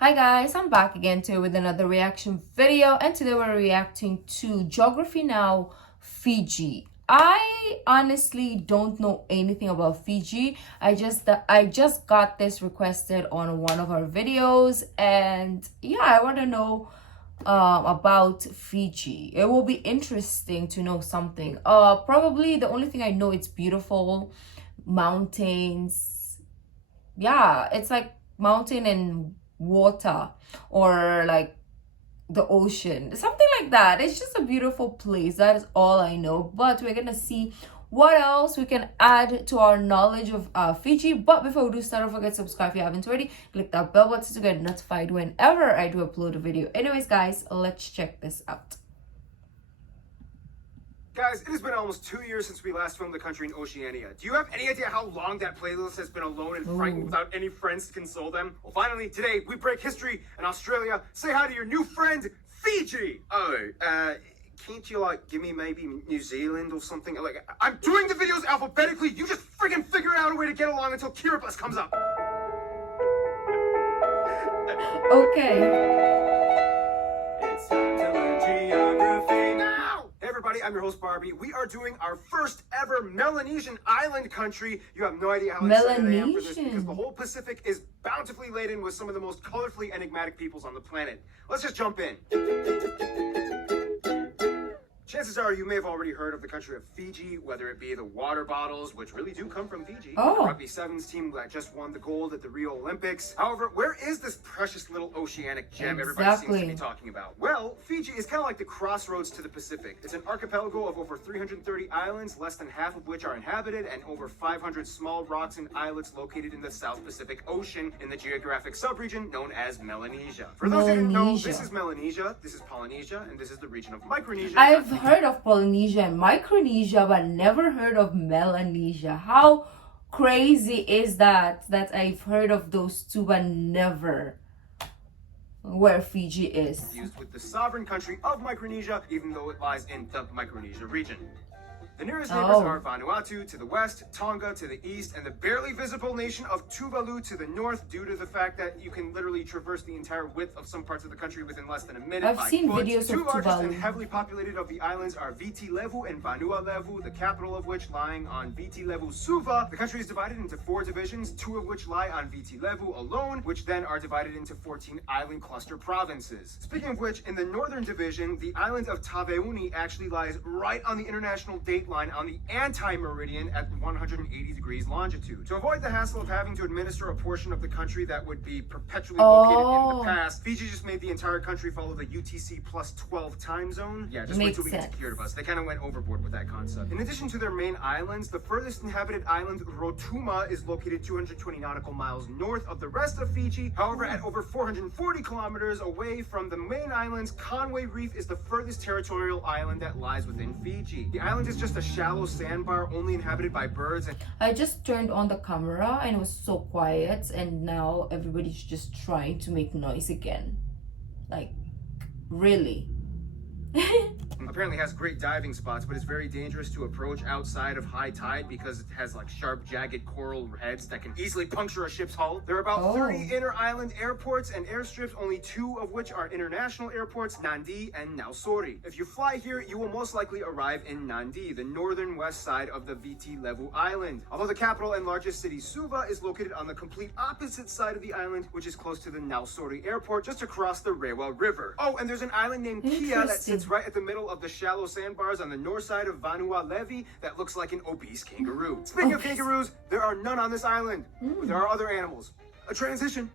Hi guys, I'm back again today with another reaction video, and today we're reacting to Geography Now Fiji. I honestly don't know anything about Fiji. I just got this requested on one of our videos, and yeah, I want to know about Fiji. It will be interesting to know something. Probably the only thing I know, it's beautiful mountains. Yeah, it's like mountain and water, or like the ocean, something like that. It's just a beautiful place. That is all I know, but we're gonna see what else we can add to our knowledge of Fiji. But before we do start, don't forget to subscribe if you haven't already. Click that bell button to get notified whenever I do upload a video. Anyways guys, let's check this out. Guys, it has been almost 2 years since we last filmed the country in Oceania. Do you have any idea how long that playlist has been alone and frightened without any friends to console them? Well, finally, today, we break history in Australia. Say hi to your new friend, Fiji! Can't you, give me maybe New Zealand or something? I'm doing the videos alphabetically. You just friggin' figure out a way to get along until Kiribati comes up. Okay. It's time to learn geography now! Hey everybody, I'm your host Barbie. We are doing our first ever Melanesian island country. You have no idea how excited I am for this, because the whole Pacific is bountifully laden with some of the most colorfully enigmatic peoples on the planet. Let's just jump in. Chances are you may have already heard of the country of Fiji, whether it be the water bottles, which really do come from Fiji, the Rugby Sevens team that just won the gold at the Rio Olympics. However, where is this precious little oceanic gem everybody seems to be talking about? Well, Fiji is kind of like the crossroads to the Pacific. It's an archipelago of over 330 islands, less than half of which are inhabited, and over 500 small rocks and islets located in the South Pacific Ocean in the geographic subregion known as Melanesia. For those who didn't know, this is Melanesia, this is Polynesia, and this is the region of Micronesia. I've heard of Polynesia and Micronesia, but never heard of Melanesia. How crazy is that I've heard of those two but never where Fiji is. Used with the sovereign country of Micronesia, even though it lies in the Micronesia region. The nearest neighbors are Vanuatu to the west, Tonga to the east, and the barely visible nation of Tuvalu to the north, due to the fact that you can literally traverse the entire width of some parts of the country within less than a minute. I've seen videos of Tuvalu. The two largest and heavily populated of the islands are Viti Levu and Vanua Levu, the capital of which lying on Viti Levu Suva. The country is divided into 4 divisions, 2 of which lie on Viti Levu alone, which then are divided into 14 island cluster provinces. Speaking of which, in the northern division, the island of Taveuni actually lies right on the international date line on the anti-meridian at 180 degrees longitude. To avoid the hassle of having to administer a portion of the country that would be perpetually located in the past, Fiji just made the entire country follow the UTC plus 12 time zone. Yeah, just wait till we get to Kiribati. They kind of went overboard with that concept. In addition to their main islands, the furthest inhabited island, Rotuma, is located 220 nautical miles north of the rest of Fiji. However, at over 440 kilometers away from the main islands, Conway Reef is the furthest territorial island that lies within Fiji. The island is just a shallow sandbar only inhabited by birds. And I just turned on the camera and it was so quiet, and now everybody's just trying to make noise again. Like, really? Apparently has great diving spots, but it's very dangerous to approach outside of high tide because it has sharp, jagged coral heads that can easily puncture a ship's hull. There are about 30 inner island airports and airstrips, only 2 of which are international airports, Nandi and Nausori. If you fly here, you will most likely arrive in Nandi, the northern west side of the Viti Levu Island. Although the capital and largest city, Suva, is located on the complete opposite side of the island, which is close to the Nausori airport, just across the Rewa River. Oh, and there's an island named Kia that sits right at the middle of the shallow sandbars on the north side of Vanua Levi that looks like an obese kangaroo. Speaking of kangaroos, there are none on this island, but there are other animals. A transition.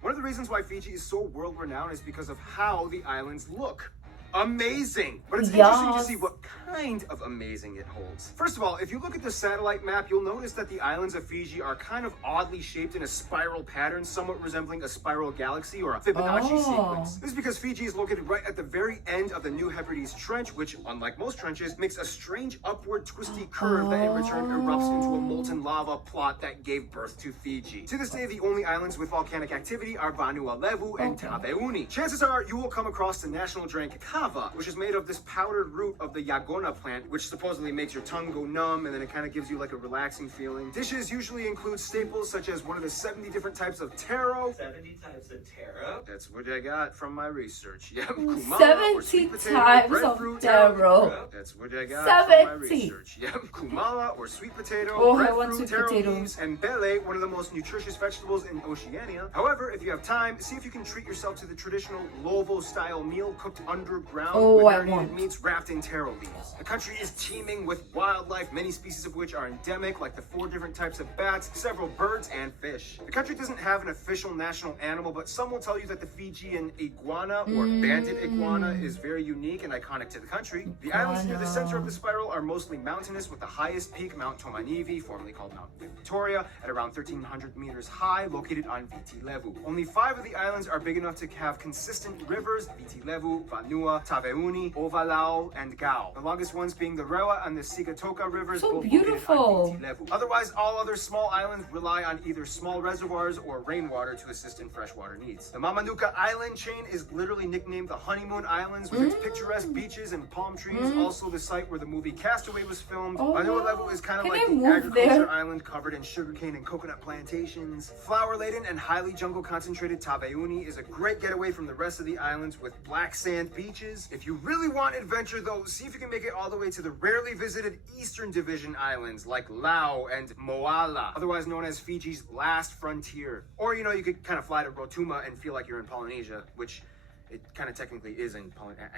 One of the reasons why Fiji is so world-renowned is because of how the islands look. Amazing! But it's interesting to see what kind of amazing it holds. First of all, if you look at the satellite map, you'll notice that the islands of Fiji are kind of oddly shaped in a spiral pattern, somewhat resembling a spiral galaxy or a Fibonacci sequence. This is because Fiji is located right at the very end of the New Hebrides Trench, which, unlike most trenches, makes a strange upward twisty curve that in return erupts into a molten lava plot that gave birth to Fiji. To this day, the only islands with volcanic activity are Vanua Levu and Taveuni. Chances are you will come across the national drink kava, which is made of this powdered root of the Yagon coconut plant, which supposedly makes your tongue go numb and then it kind of gives you like a relaxing feeling. Dishes usually include staples such as one of the 70 different types of taro. 70 types of taro? That's what I got from my research. Yep, kumala, or 70 sweet potato, types of breadfruit taro. That's what I got from my 70. research. Yep, kumala or sweet potato, Oh, I want breadfruit, sweet taro potato. leaves, and bele, one of the most nutritious vegetables in Oceania. However, if you have time, see if you can treat yourself to the traditional Lovo-style meal cooked underground Oh, with I marinated want. meats wrapped in taro leaves. The country is teeming with wildlife, many species of which are endemic, like the 4 different types of bats, several birds, and fish. The country doesn't have an official national animal, but some will tell you that the Fijian iguana or banded iguana is very unique and iconic to the country. The islands near the center of the spiral are mostly mountainous, with the highest peak, Mount Tomanivi, formerly called Mount Victoria, at around 1,300 meters high, located on Viti Levu. Only 5 of the islands are big enough to have consistent rivers: Viti Levu, Vanua, Taveuni, Ovalau, and Gao. The longest ones being the Rewa and the Sigatoka rivers, So both beautiful. located on Viti Levu. Otherwise, all other small islands rely on either small reservoirs or rainwater to assist in freshwater needs. The Mamanuca Island chain is literally nicknamed the Honeymoon Islands, with its picturesque beaches and palm trees, also the site where the movie Castaway was filmed. Oh, Vanua wow. Levu is kind of Can like I the move agriculture there? island covered in sugarcane and coconut plantations. Flower-laden and highly jungle-concentrated Taveuni is a great getaway from the rest of the islands with black sand beaches. If you really want adventure though, see if you can make it all the way to the rarely visited Eastern Division islands like Lau and Moala, otherwise known as Fiji's last frontier. Or, you know, you could kind of fly to Rotuma and feel like you're in Polynesia, which it kind of technically is in Polynesia.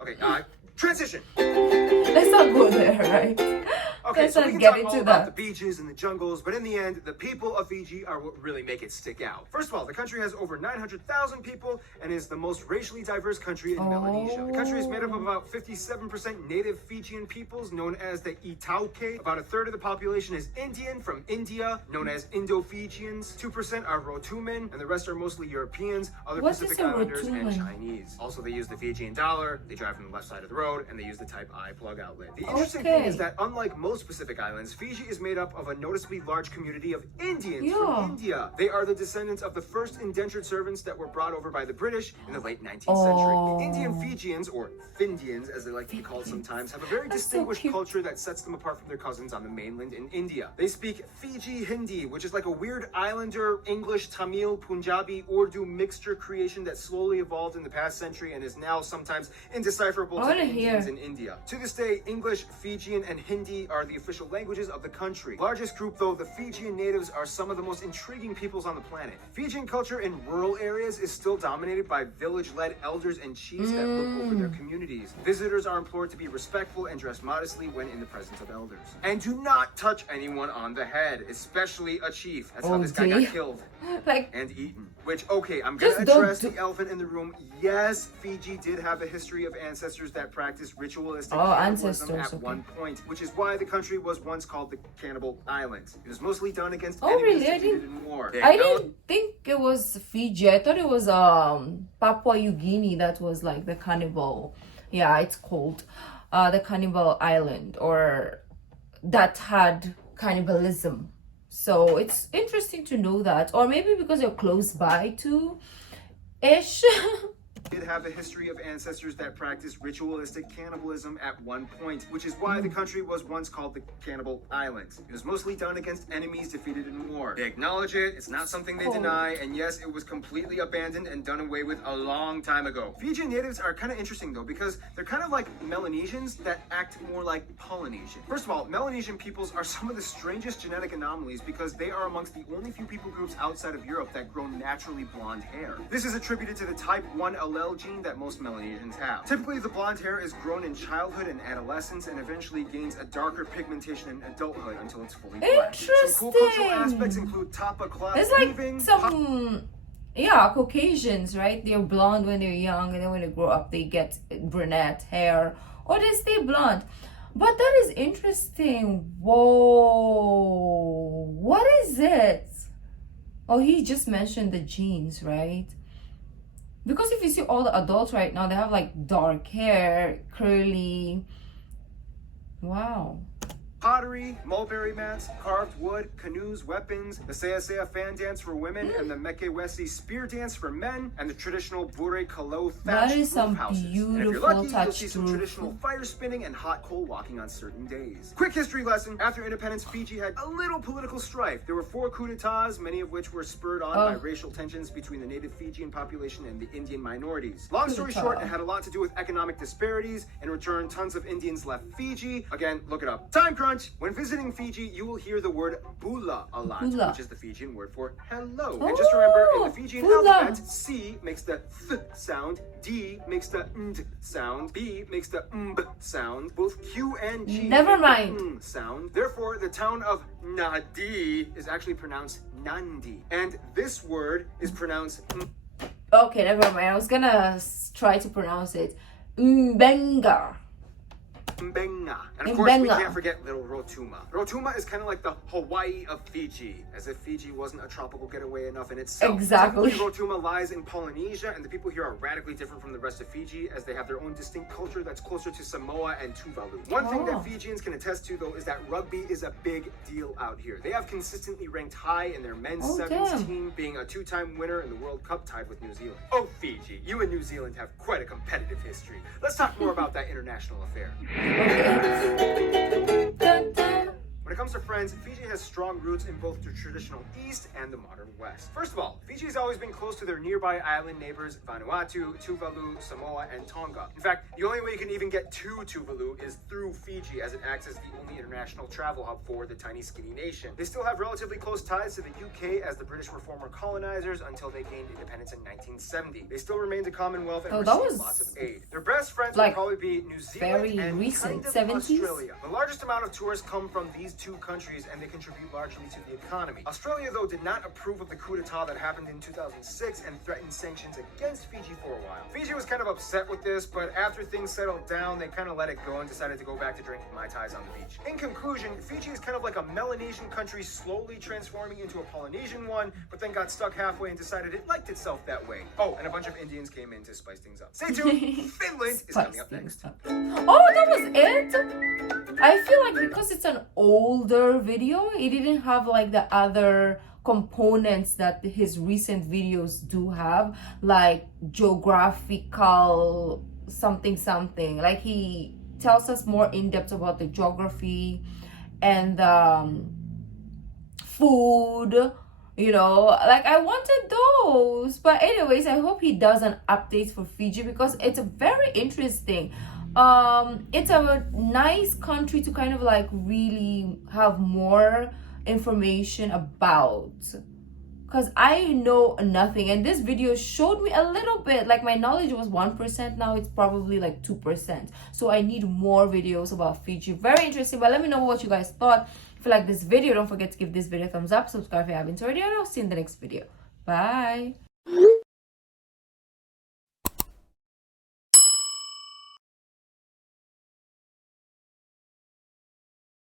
Okay, transition. Let's not go there, right? Okay, Let's so not we can get talk all into about the that. beaches and the jungles, but in the end, the people of Fiji are what really make it stick out. First of all, the country has over 900,000 people and is the most racially diverse country in Melanesia. The country is made up of about 57% native Fijian peoples, known as the Itauke. About a third of the population is Indian from India, known as Indo-Fijians. 2% are Rotuman, and the rest are mostly Europeans, other What is Pacific a Islanders, and Rotuman? Chinese. Also, they use the Fijian dollar, they drive from the left side of the road, and they use the Type I plug outlet. The interesting thing is Okay. that unlike most Pacific Islands, Fiji is made up of a noticeably large community of Indians Yeah. from India. They are the descendants of the first indentured servants that were brought over by the British in the late 19th century. The Indian Fijians, or Findians as they like to be called sometimes, have a very That's so distinguished cute. culture that sets them apart from their cousins on the mainland in India. They speak Fiji Hindi, which is like a weird islander English, Tamil, Punjabi, Urdu mixture creation that slowly evolved in the past century and is now sometimes indecipherable I to wanna the Indians hear. in India. To this day, English, Fijian, and Hindi are the official languages of the country. Largest group though, the Fijian natives are some of the most intriguing peoples on the planet. Fijian culture in rural areas is still dominated by village-led elders and chiefs that look over their communities. Visitors are implored to be respectful and dress modestly when in the presence of elders. And do not touch anyone on the head, especially a chief. That's how Oh, this guy dear. got killed Like, and eaten. Which, okay, I'm gonna Just don't address do- the elephant in the room. Yes, Fiji did have a history of ancestors that practiced ritualistic Oh, cannibalism ancestors, at okay. one point, which is why the country was once called the Cannibal Islands. It was mostly done against Oh, enemies really? I defeated didn't- in war. I didn't think it was Fiji. I thought it was Papua New Guinea that was like the cannibal. Yeah, it's called the Cannibal Island, or that had cannibalism. So it's interesting to know that, or maybe because you're close by to ish. Did have a history of ancestors that practiced ritualistic cannibalism at one point, which is why the country was once called the Cannibal Islands. It was mostly done against enemies defeated in war. They acknowledge it, it's not something they deny, and yes, it was completely abandoned and done away with a long time ago. Fijian natives are kind of interesting though, because they're kind of like Melanesians that act more like Polynesian. First of all, Melanesian peoples are some of the strangest genetic anomalies because they are amongst the only few people groups outside of Europe that grow naturally blonde hair. This is attributed to the type 1 allele gene that most Melanesians have. Typically, the blonde hair is grown in childhood and adolescence and eventually gains a darker pigmentation in adulthood until it's fully black. Some cool cultural aspects Interesting. include tapa cloth It's like weaving, some, yeah, Caucasians, right? They're blonde when they're young, and then when they grow up, they get brunette hair, or they stay blonde. But that is interesting. Whoa, what is it? Oh, he just mentioned the genes, right? Because if you see all the adults right now, they have like dark hair, curly. Wow. pottery, mulberry mats, carved wood, canoes, weapons, the Saya fan dance for women, and the Mekewesi spear dance for men, and the traditional Bure Kalo thatched is roof some houses. And if you're beautiful lucky, you'll thatched see some roof. traditional fire spinning and hot coal walking on certain days. Quick history lesson. After independence, Fiji had a little political strife. There were 4 coups d'etats, many of which were spurred on by racial tensions between the native Fijian population and the Indian minorities. Long story short, it had a lot to do with economic disparities. In return, tons of Indians left Fiji. Again, look it up. Time crunch. When visiting Fiji, you will hear the word bula a lot, Bula. which is the Fijian word for hello. And just remember, in the Fijian Bula. alphabet, C makes the th sound, D makes the nd sound, B makes the mb sound. Both Q and G Never make mind. the ng sound. Therefore, the town of Nadi is actually pronounced Nandi. And this word is pronounced Okay, never mind. I was gonna try to pronounce it. Mbenga. Mbenga. And of course, we Mbenga. can't forget little Rotuma. Rotuma is kind of like the Hawaii of Fiji, as if Fiji wasn't a tropical getaway enough in itself. Exactly. Technically, Rotuma lies in Polynesia, and the people here are radically different from the rest of Fiji, as they have their own distinct culture that's closer to Samoa and Tuvalu. One thing that Fijians can attest to, though, is that rugby is a big deal out here. They have consistently ranked high in their men's sevens damn. team, being a 2-time winner in the World Cup, tied with New Zealand. Oh, Fiji, you and New Zealand have quite a competitive history. Let's talk more about that international affair. Dun, dun. When it comes to friends, Fiji has strong roots in both the traditional East and the modern West. First of all, Fiji has always been close to their nearby island neighbors Vanuatu, Tuvalu, Samoa, and Tonga. In fact, the only way you can even get to Tuvalu is through Fiji, as it acts as the only international travel hub for the tiny skinny nation. They still have relatively close ties to the UK, as the British were former colonizers until they gained independence in 1970. They still remained a commonwealth and that received was lots of aid. Their best friends like would probably be New Zealand very and recent, kind of 70s? Australia. The largest amount of tourists come from these 2 countries, and they contribute largely to the economy. Australia, though, did not approve of the coup d'etat that happened in 2006 and threatened sanctions against Fiji for a while. Fiji was kind of upset with this, but after things settled down, they kind of let it go and decided to go back to drinking Mai Tais on the beach. In conclusion, Fiji is kind of like a Melanesian country slowly transforming into a Polynesian one, but then got stuck halfway and decided it liked itself that way. Oh, and a bunch of Indians came in to spice things up. Stay tuned. Finland is coming up next. Oh, that was it? I feel like because it's an older video, it didn't have like the other components that his recent videos do have, like geographical something. Like he tells us more in depth about the geography and food. You know, like I wanted those. But anyways, I hope he does an update for Fiji because it's very interesting. It's a nice country to kind of like really have more information about, because I know nothing, and this video showed me a little bit. Like my knowledge was 1%, now it's probably like 2%, so I need more videos about Fiji. Very interesting. But let me know what you guys thought. If you like this video, don't forget to give this video a thumbs up, subscribe if you haven't already, and I'll see you in the next video. Bye.